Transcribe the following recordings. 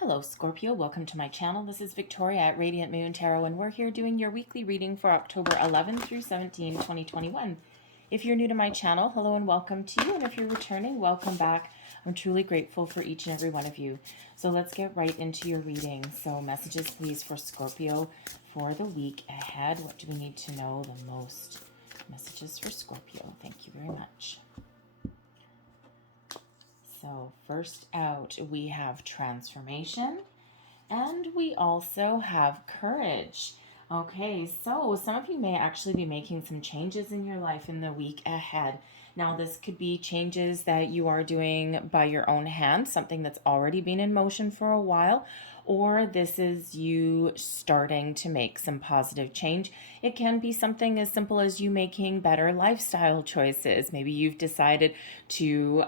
Hello, Scorpio. Welcome to my channel. This is Victoria at Radiant Moon Tarot, and we're here doing your weekly reading for October 11 through 17, 2021. If you're new to my channel, hello and welcome to you. And if you're returning, welcome back. I'm truly grateful for each and every one of you. So let's get right into your reading. So messages, please, for Scorpio for the week ahead. What do we need to know the most? Messages for Scorpio. Thank you very much. So first out, we have transformation, and we also have courage. Okay, so some of you may actually be making some changes in your life in the week ahead. Now, this could be changes that you are doing by your own hand, something that's already been in motion for a while, or this is you starting to make some positive change. It can be something as simple as you making better lifestyle choices. Maybe you've decided to,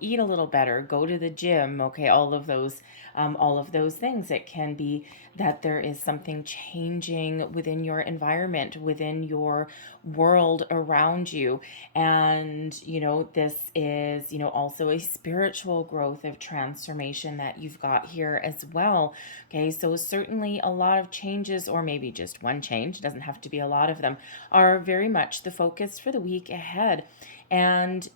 eat a little better, go to the gym. Okay, all of those things. It can be that there is something changing within your environment, within your world around you. And, this is, also a spiritual growth of transformation that you've got here as well. Okay, so certainly a lot of changes, or maybe just one change, it doesn't have to be a lot of them, are very much the focus for the week ahead. And,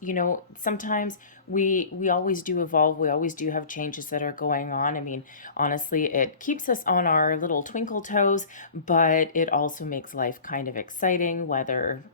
sometimes we always do evolve. We always do have changes that are going on. I mean, honestly, it keeps us on our little twinkle toes, but it also makes life kind of exciting, whether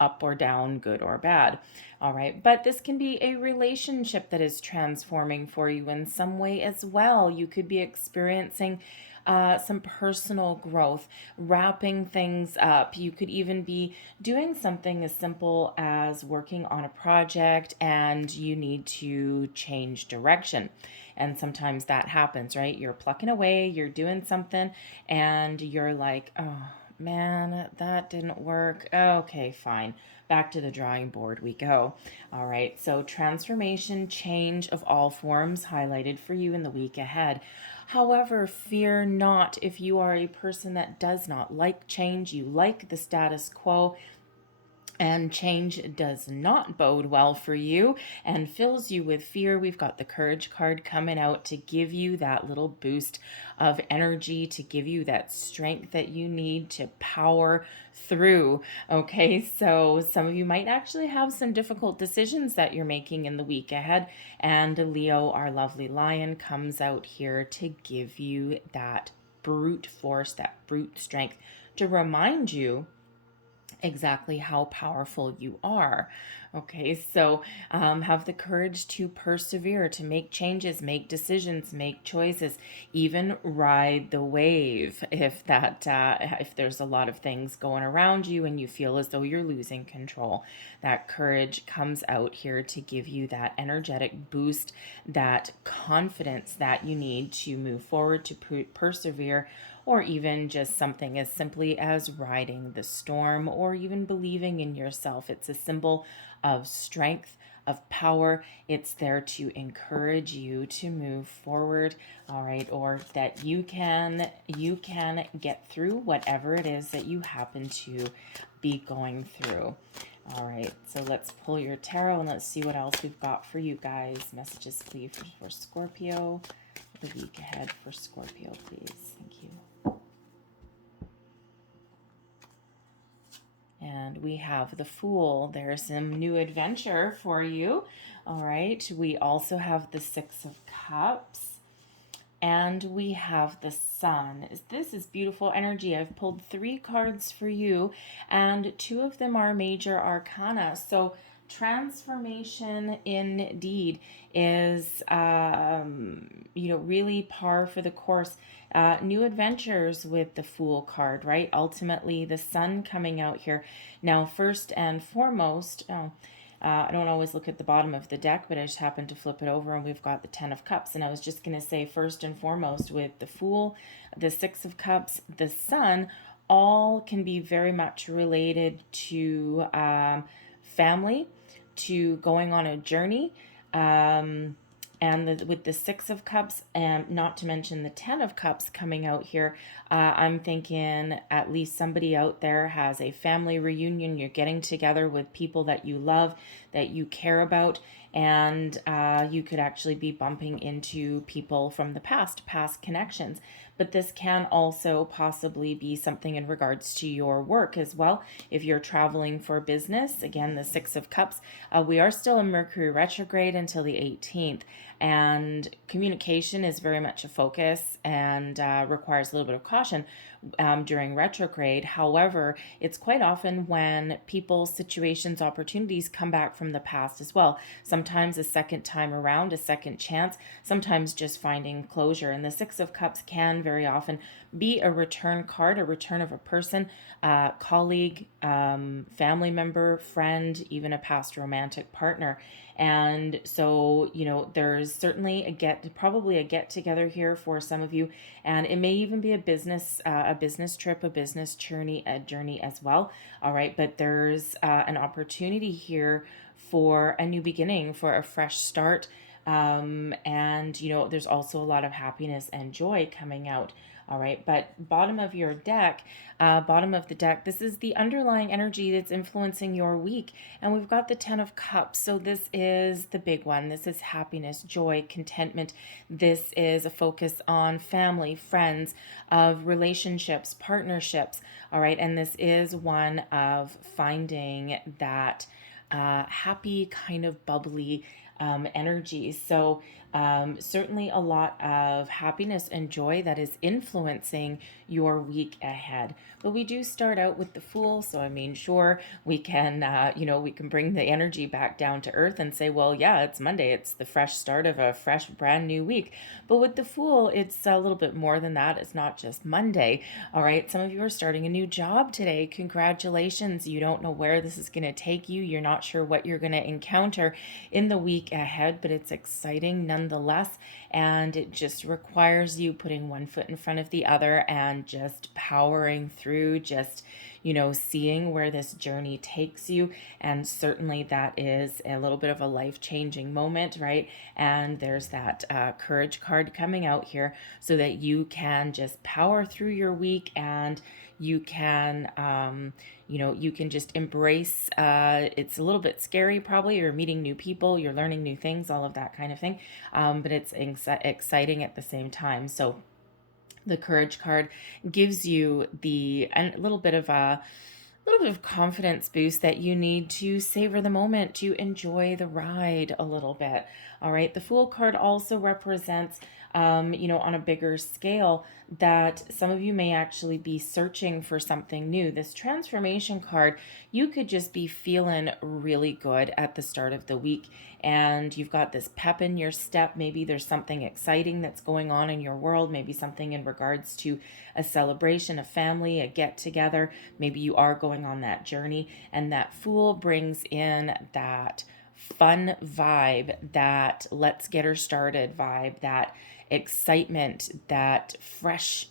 up or down, good or bad. All right. But this can be a relationship that is transforming for you in some way as well. You could be experiencing some personal growth, wrapping things up. You could even be doing something as simple as working on a project and you need to change direction. And sometimes that happens, right? You're plucking away, you're doing something, and you're like, oh, man, that didn't work. Okay, fine. Back to the drawing board we go. All right, so transformation, change of all forms highlighted for you in the week ahead. However, fear not if you are a person that does not like change, you like the status quo, and change does not bode well for you and fills you with fear. We've got the courage card coming out to give you that little boost of energy, to give you that strength that you need to power through. Okay, so some of you might actually have some difficult decisions that you're making in the week ahead, and Leo, our lovely lion, comes out here to give you that brute force, that brute strength, to remind you exactly how powerful you are. Okay, so have the courage to persevere, to make changes, make decisions, make choices, even ride the wave if there's a lot of things going around you and you feel as though you're losing control. That courage comes out here to give you that energetic boost, that confidence that you need to move forward, to persevere, or even just something as simply as riding the storm, or even believing in yourself. It's a symbol of strength, of power. It's there to encourage you to move forward, all right, or that you can get through whatever it is that you happen to be going through. All right, so let's pull your tarot and let's see what else we've got for you guys. Messages, please, for Scorpio. The week ahead for Scorpio, please. Thank you. And we have the Fool. There's some new adventure for you. All right. We also have the Six of Cups. And we have the Sun. This is beautiful energy. I've pulled 3 cards for you, and 2 of them are major arcana. So transformation indeed is, really par for the course. New adventures with the Fool card, right? Ultimately, the Sun coming out here. Now, first and foremost, I don't always look at the bottom of the deck, but I just happened to flip it over and we've got the 10 of Cups. And I was just going to say, first and foremost, with the Fool, the Six of Cups, the Sun, all can be very much related to family, to going on a journey. And with the Six of Cups, and not to mention the 10 of Cups coming out here, I'm thinking at least somebody out there has a family reunion. You're getting together with people that you love, that you care about, and you could actually be bumping into people from the past connections. But this can also possibly be something in regards to your work as well. If you're traveling for business, again, the Six of Cups, we are still in Mercury retrograde until the 18th. And communication is very much a focus and requires a little bit of caution during retrograde. However, it's quite often when people, situations, opportunities come back from the past as well. Sometimes a second time around, a second chance, sometimes just finding closure. And the Six of Cups can very often be a return card, a return of a person, colleague, family member, friend, even a past romantic partner. And so, there's certainly probably a get together here for some of you, and it may even be a business trip, a business journey, as well. All right, but there's an opportunity here for a new beginning, for a fresh start. And there's also a lot of happiness and joy coming out. All right, but bottom of the deck, this is the underlying energy that's influencing your week. And we've got the Ten of Cups. So this is the big one. This is happiness, joy, contentment. This is a focus on family, friends, of relationships, partnerships. All right, and this is one of finding that happy, kind of bubbly energy. So certainly a lot of happiness and joy that is influencing your week ahead. But we do start out with the Fool, so I mean, sure, we can we can bring the energy back down to earth and say, well, yeah, it's Monday, it's the fresh start of a fresh brand new week. But with the Fool, it's a little bit more than that. It's not just Monday. All right, some of you are starting a new job today. Congratulations. You don't know where this is going to take you. You're not sure what you're going to encounter in the week ahead, but it's exciting nonetheless, and it just requires you putting one foot in front of the other and just powering through, just seeing where this journey takes you. And certainly that is a little bit of a life-changing moment, right? And there's that courage card coming out here so that you can just power through your week, and you can you can just embrace, it's a little bit scary probably, you're meeting new people, you're learning new things, all of that kind of thing, but it's exciting at the same time. So the courage card gives you a little bit of confidence boost that you need to savor the moment, to enjoy the ride a little bit. All right. The Fool card also represents, on a bigger scale, that some of you may actually be searching for something new. This transformation card, you could just be feeling really good at the start of the week, and you've got this pep in your step. Maybe there's something exciting that's going on in your world, maybe something in regards to a celebration, a family, a get together. Maybe you are going on that journey, and that Fool brings in that fun vibe, that let's get her started vibe, that excitement, that fresh,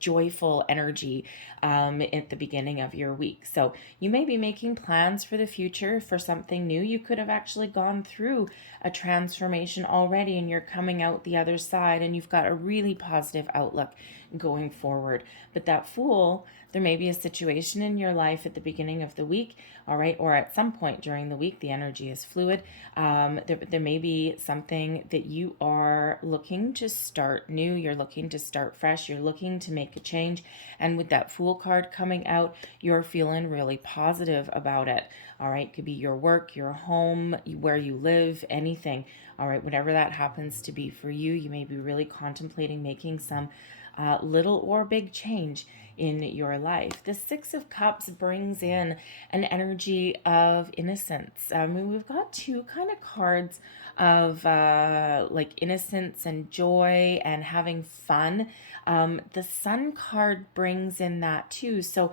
joyful energy at the beginning of your week. So you may be making plans for the future for something new. You could have actually gone through a transformation already, and you're coming out the other side, and you've got a really positive outlook going forward. But that Fool, there may be a situation in your life at the beginning of the week, all right, or at some point during the week. The energy is fluid. There may be something that you are looking to start new. You're looking to start fresh. You're looking to make a change. And with that Fool card coming out, you're feeling really positive about it. All right, could be your work, your home, where you live, anything. All right, whatever that happens to be for you, you may be really contemplating making some little or big change in your life. The Six of Cups brings in an energy of innocence. We've got two kind of cards of like innocence and joy and having fun. The Sun card brings in that too. So,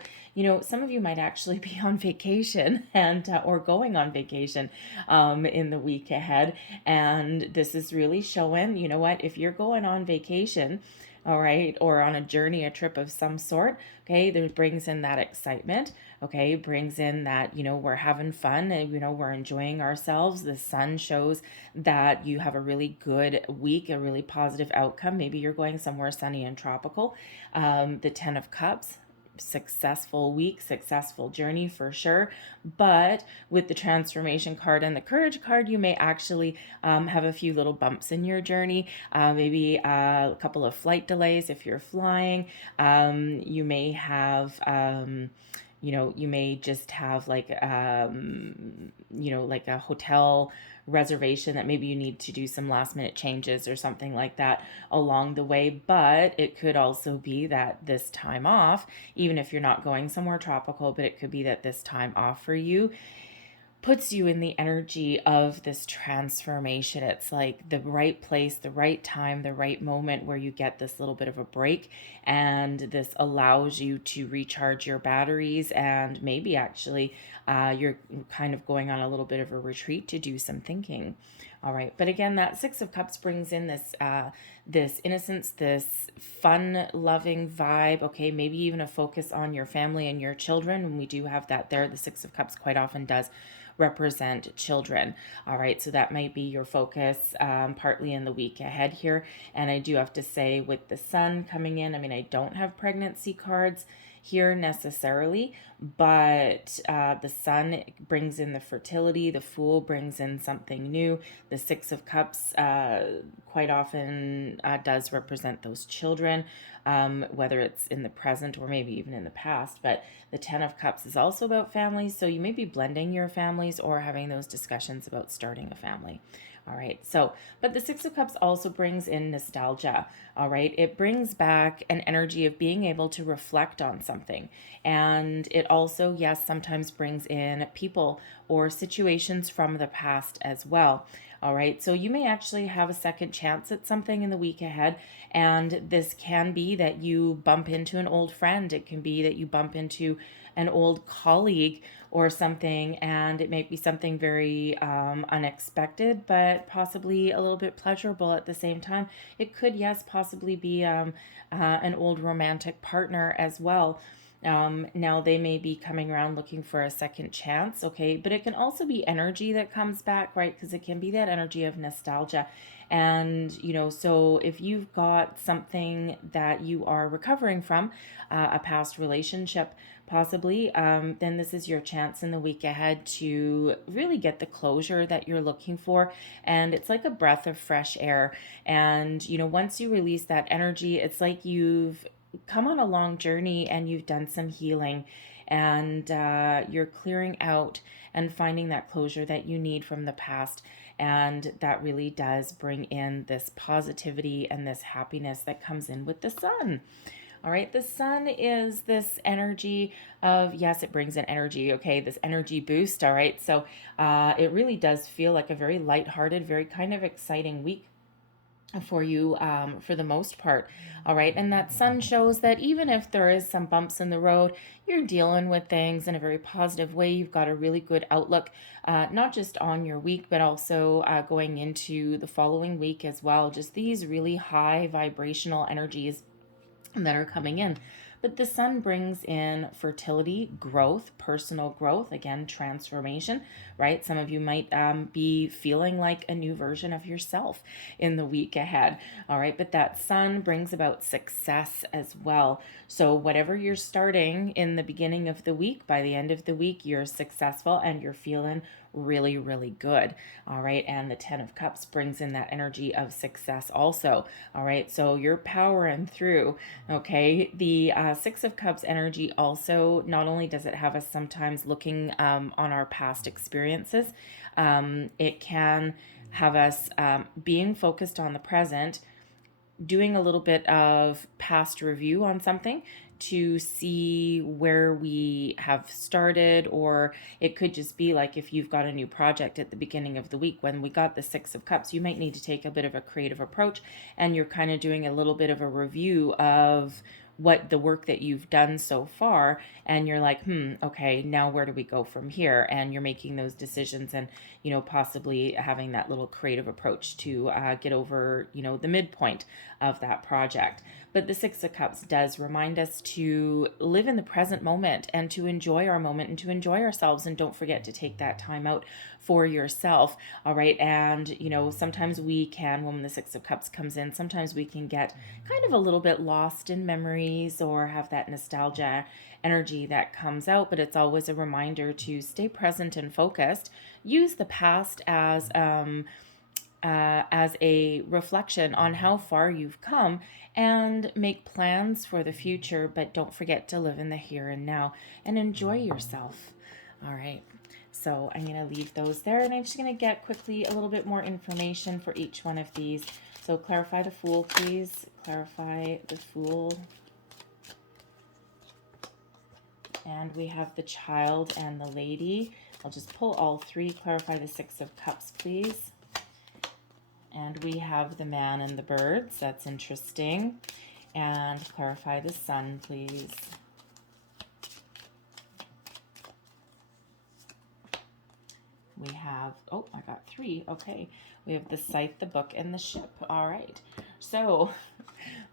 some of you might actually be on vacation and or going on vacation in the week ahead. And this is really showing, if you're going on vacation, all right, or on a journey, a trip of some sort, okay, there brings in that excitement, okay, brings in that, we're having fun and, we're enjoying ourselves. The Sun shows that you have a really good week, a really positive outcome. Maybe you're going somewhere sunny and tropical. The Ten of Cups, successful week, successful journey for sure. But with the transformation card and the courage card, you may actually have a few little bumps in your journey, maybe a couple of flight delays if you're flying. You may have you may just have like like a hotel reservation that maybe you need to do some last minute changes or something like that along the way. But it could also be that this time off, even if you're not going somewhere tropical, but it could be that this time off for you puts you in the energy of this transformation. It's like the right place, the right time, the right moment where you get this little bit of a break, and this allows you to recharge your batteries, and maybe actually you're kind of going on a little bit of a retreat to do some thinking. All right, but again, that Six of Cups brings in this innocence, this fun loving vibe. Okay, maybe even a focus on your family and your children, and we do have that there. The Six of Cups quite often does represent children. All right, so that might be your focus partly in the week ahead here. And I do have to say, with the sun coming in, I mean, I don't have pregnancy cards here necessarily, but the sun brings in the fertility, the Fool brings in something new. The Six of Cups quite often does represent those children, whether it's in the present or maybe even in the past. But the Ten of Cups is also about families, so you may be blending your families or having those discussions about starting a family. All right, so, but the Six of Cups also brings in nostalgia. All right, it brings back an energy of being able to reflect on something. And it also, yes, sometimes brings in people or situations from the past as well. All right, so you may actually have a second chance at something in the week ahead. And this can be that you bump into an old friend. It can be that you bump into an old colleague or something, and it may be something very unexpected, but possibly a little bit pleasurable at the same time. It could, yes, possibly be an old romantic partner as well. Now they may be coming around looking for a second chance, okay? But it can also be energy that comes back, right? Because it can be that energy of nostalgia. And, so if you've got something that you are recovering from, a past relationship, possibly, then this is your chance in the week ahead to really get the closure that you're looking for. And it's like a breath of fresh air. And, once you release that energy, it's like you've come on a long journey and you've done some healing, and you're clearing out and finding that closure that you need from the past. And that really does bring in this positivity and this happiness that comes in with the sun. All right, the sun is this energy of, yes, it brings in energy, okay, this energy boost. All right, so it really does feel like a very lighthearted, very kind of exciting week for you for the most part. All right, and that sun shows that even if there is some bumps in the road, you're dealing with things in a very positive way. You've got a really good outlook, not just on your week, but also going into the following week as well. Just these really high vibrational energies that are coming in. But the sun brings in fertility, growth, personal growth, again, transformation, right? Some of you might be feeling like a new version of yourself in the week ahead, all right? But that sun brings about success as well. So whatever you're starting in the beginning of the week, by the end of the week, you're successful and you're feeling really, really good. All right. And the Ten of Cups brings in that energy of success also. All right. So you're powering through. Okay. The Six of Cups energy also, not only does it have us sometimes looking on our past experiences, it can have us being focused on the present, doing a little bit of past review on something to see where we have started. Or it could just be like, if you've got a new project at the beginning of the week, when we got the Six of Cups, you might need to take a bit of a creative approach, and you're kind of doing a little bit of a review of what the work that you've done so far, and you're like, okay, now where do we go from here? And you're making those decisions, and possibly having that little creative approach to get over the midpoint of that project. But the Six of Cups does remind us to live in the present moment and to enjoy our moment and to enjoy ourselves, and don't forget to take that time out for yourself. All right. And sometimes we can, when the Six of Cups comes in, sometimes we can get kind of a little bit lost in memory memories or have that nostalgia energy that comes out, but it's always a reminder to stay present and focused. Use the past as a reflection on how far you've come and make plans for the future, but don't forget to live in the here and now and enjoy yourself. All right. So I'm going to leave those there, and I'm just going to get quickly a little bit more information for each one of these. So clarify the Fool, please. Clarify the Fool. And we have the Child and the Lady. I'll just pull all three. Clarify the Six of Cups, please. And we have the Man and the Birds. That's interesting. And clarify the Sun, please. We have, oh, I got three. Okay. We have the Scythe, the Book, and the Ship. All right. So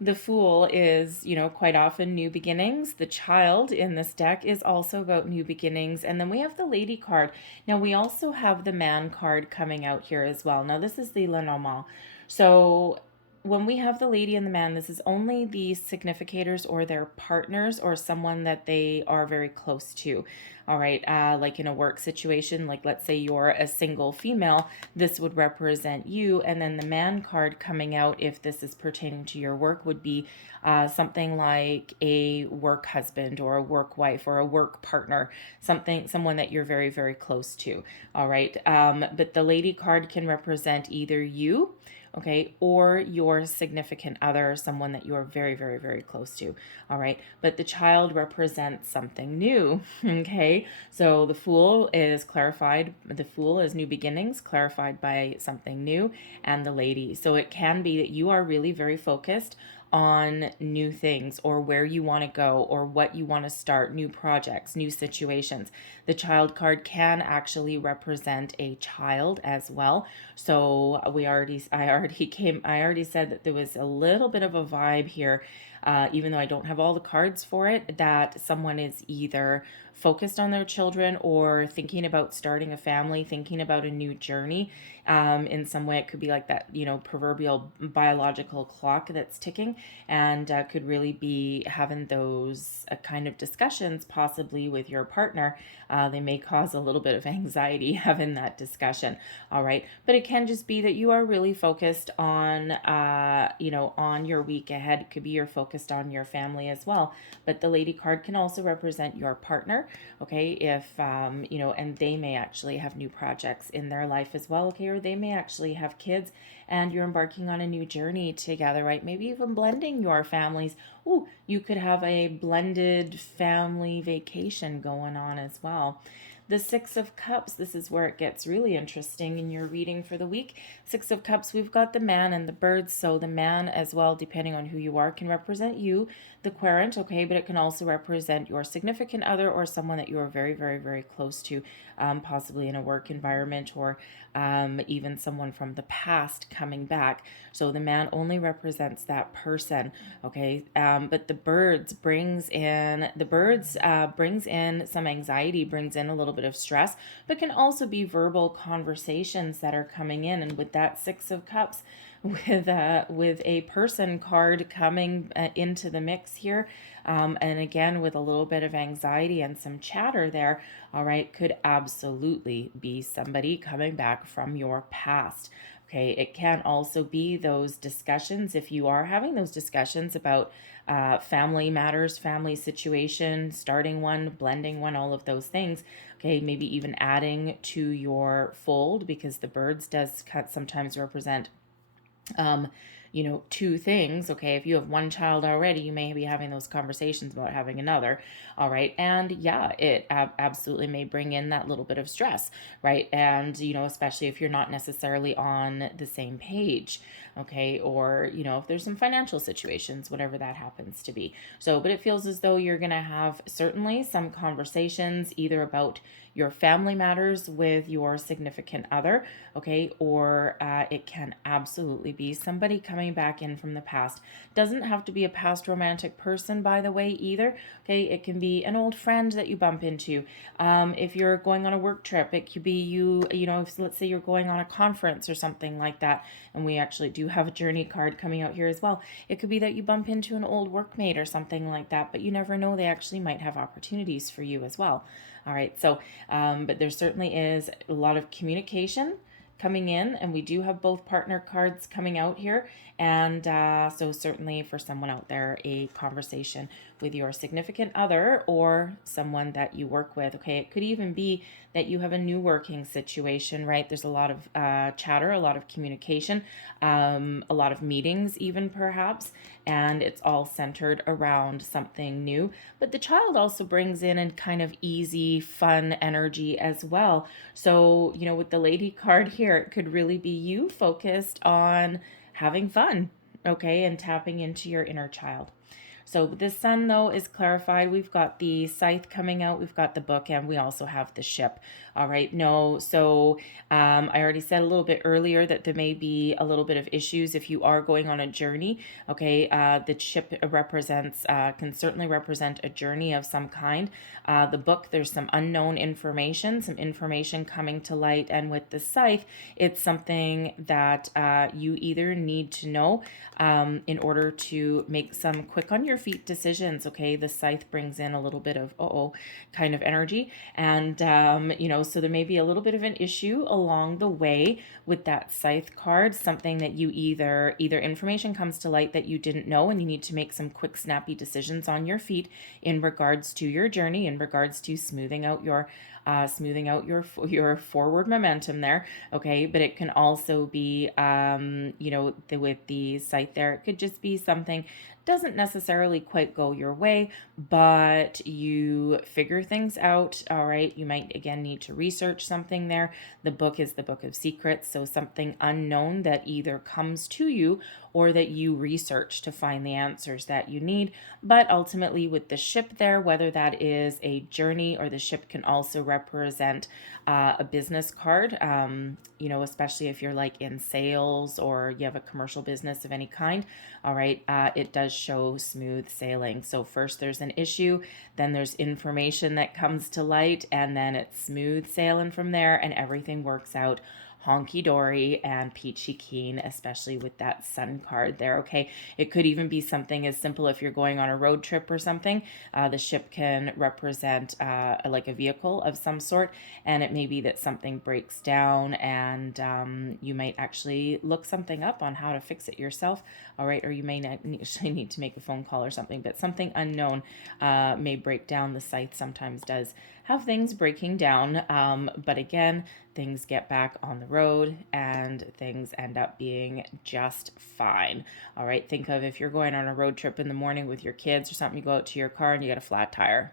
the Fool is, quite often new beginnings. The Child in this deck is also about new beginnings. And then we have the Lady card. Now, we also have the Man card coming out here as well. Now, this is the Lenormand. So when we have the Lady and the Man, this is only the significators or their partners or someone that they are very close to. All right, like in a work situation, like let's say you're a single female, this would represent you. And then the Man card coming out, if this is pertaining to your work, would be something like a work husband or a work wife or a work partner, someone that you're very, very close to. All right, but the Lady card can represent either you, okay, or your significant other, someone that you're very, very, very close to. All right, but the Child represents something new. Okay, so the Fool is clarified. The Fool is new beginnings, clarified by something new, and the Lady. So it can be that you are really very focused on new things or where you want to go or what you want to start, new projects, new situations. The Child card can actually represent a child as well. So I already said that there was a little bit of a vibe here, even though I don't have all the cards for it, that someone is either focused on their children or thinking about starting a family, thinking about a new journey. In some way, it could be like that, proverbial biological clock that's ticking, and could really be having those kind of discussions possibly with your partner. They may cause a little bit of anxiety having that discussion. All right. But it can just be that you are really focused on, on your week ahead. It could be you're focused on your family as well. But the Lady card can also represent your partner. Okay. If, and they may actually have new projects in their life as well. Okay. Or they may actually have kids and you're embarking on a new journey together, right? Maybe even blending your families. Ooh, you could have a blended family vacation going on as well. The Six of Cups, this is where it gets really interesting in your reading for the week. Six of Cups, we've got the Man and the Birds. So the Man as well, depending on who you are, can represent you, the querent, okay, but it can also represent your significant other or someone that you are very, very, very close to, possibly in a work environment or even someone from the past coming back. So the Man only represents that person, okay, but the Birds brings in some anxiety, brings in a little bit of stress, but can also be verbal conversations that are coming in. And with that Six of Cups, with a person card coming into the mix here, and again with a little bit of anxiety and some chatter there, all right, could absolutely be somebody coming back from your past. Okay, it can also be those discussions, if you are having those discussions about family matters, family situation, starting one, blending one, all of those things. Okay, maybe even adding to your fold, because the Birds does sometimes represent two things. Okay, if you have one child already, you may be having those conversations about having another. All right, and yeah, it absolutely may bring in that little bit of stress, right? And especially if you're not necessarily on the same page, okay, or if there's some financial situations, whatever that happens to be. So, but it feels as though you're gonna have certainly some conversations either about your family matters with your significant other, okay? Or it can absolutely be somebody coming back in from the past. Doesn't have to be a past romantic person, by the way, either, okay? It can be an old friend that you bump into. If you're going on a work trip, it could be you know, if, let's say you're going on a conference or something like that, and we actually do have a journey card coming out here as well. It could be that you bump into an old workmate or something like that, but you never know, they actually might have opportunities for you as well. All right, so, but there certainly is a lot of communication coming in, and we do have both partner cards coming out here, and so certainly for someone out there, a conversation with your significant other or someone that you work with. Okay, it could even be that you have a new working situation, right? There's a lot of chatter, a lot of communication, a lot of meetings even perhaps, and it's all centered around something new. But the child also brings in a kind of easy, fun energy as well. So, you know, with the lady card here, it could really be you focused on having fun, okay, and tapping into your inner child. So the sun, though, is clarified. We've got the scythe coming out. We've got the book, and we also have the ship. All right. No, so I already said a little bit earlier that there may be a little bit of issues if you are going on a journey. Okay. The ship represents, can certainly represent a journey of some kind. The book, there's some unknown information, some information coming to light. And with the scythe, it's something that you either need to know in order to make some quick on your feet decisions. Okay, the scythe brings in a little bit of kind of energy, and you know, so there may be a little bit of an issue along the way with that scythe card, something that you either information comes to light that you didn't know, and you need to make some quick snappy decisions on your feet in regards to your journey, in regards to smoothing out your forward momentum there. Okay, but it can also be you know, with the scythe there, it could just be something doesn't necessarily quite go your way, but you figure things out. All right, you might again need to research something there. The book is the book of secrets, so something unknown that either comes to you or that you research to find the answers that you need. But ultimately with the ship there, whether that is a journey or the ship can also represent a business card, you know, especially if you're like in sales or you have a commercial business of any kind. All right, it does show smooth sailing. So first there's an issue, then there's information that comes to light, and then it's smooth sailing from there, and everything works out honky-dory and peachy keen, especially with that sun card there. Okay, it could even be something as simple if you're going on a road trip or something. The ship can represent like a vehicle of some sort, and it may be that something breaks down, and you might actually look something up on how to fix it yourself. All right, or you may not actually need to make a phone call or something, but something unknown may break down. The scythe sometimes does have things breaking down, but again, things get back on the road and things end up being just fine. All right, think of if you're going on a road trip in the morning with your kids or something, you go out to your car and you get a flat tire.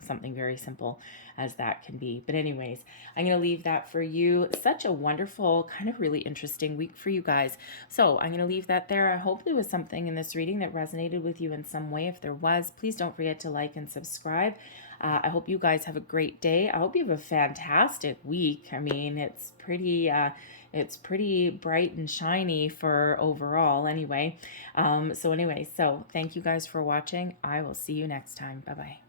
Something very simple as that can be. But anyways, I'm going to leave that for you. Such a wonderful, kind of really interesting week for you guys. So I'm going to leave that there. I hope there was something in this reading that resonated with you in some way. If there was, please don't forget to like and subscribe. I hope you guys have a great day. I hope you have a fantastic week. I mean, it's pretty bright and shiny for overall anyway. So thank you guys for watching. I will see you next time. Bye-bye.